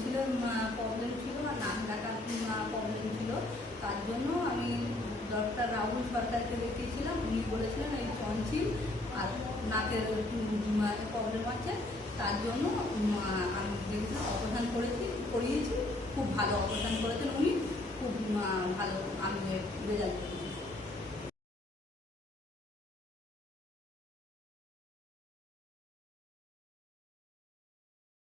টনসিলের problem ছিল আর নাক ডাকার প্রবলেম ছিল। তার জন্য আমি ডক্টর রাহুল সরকারকে দেখিয়েছিলাম। উনি বলেছিলেন এই টনসিল আর নাকের প্রবলেম আছে, তার জন্য আমি দেখেছিলাম, অপারেশন করিয়েছি। খুব ভালো অপারেশন করেছেন উনি, খুব ভালো আমি রেজাল্ট পেয়েছি।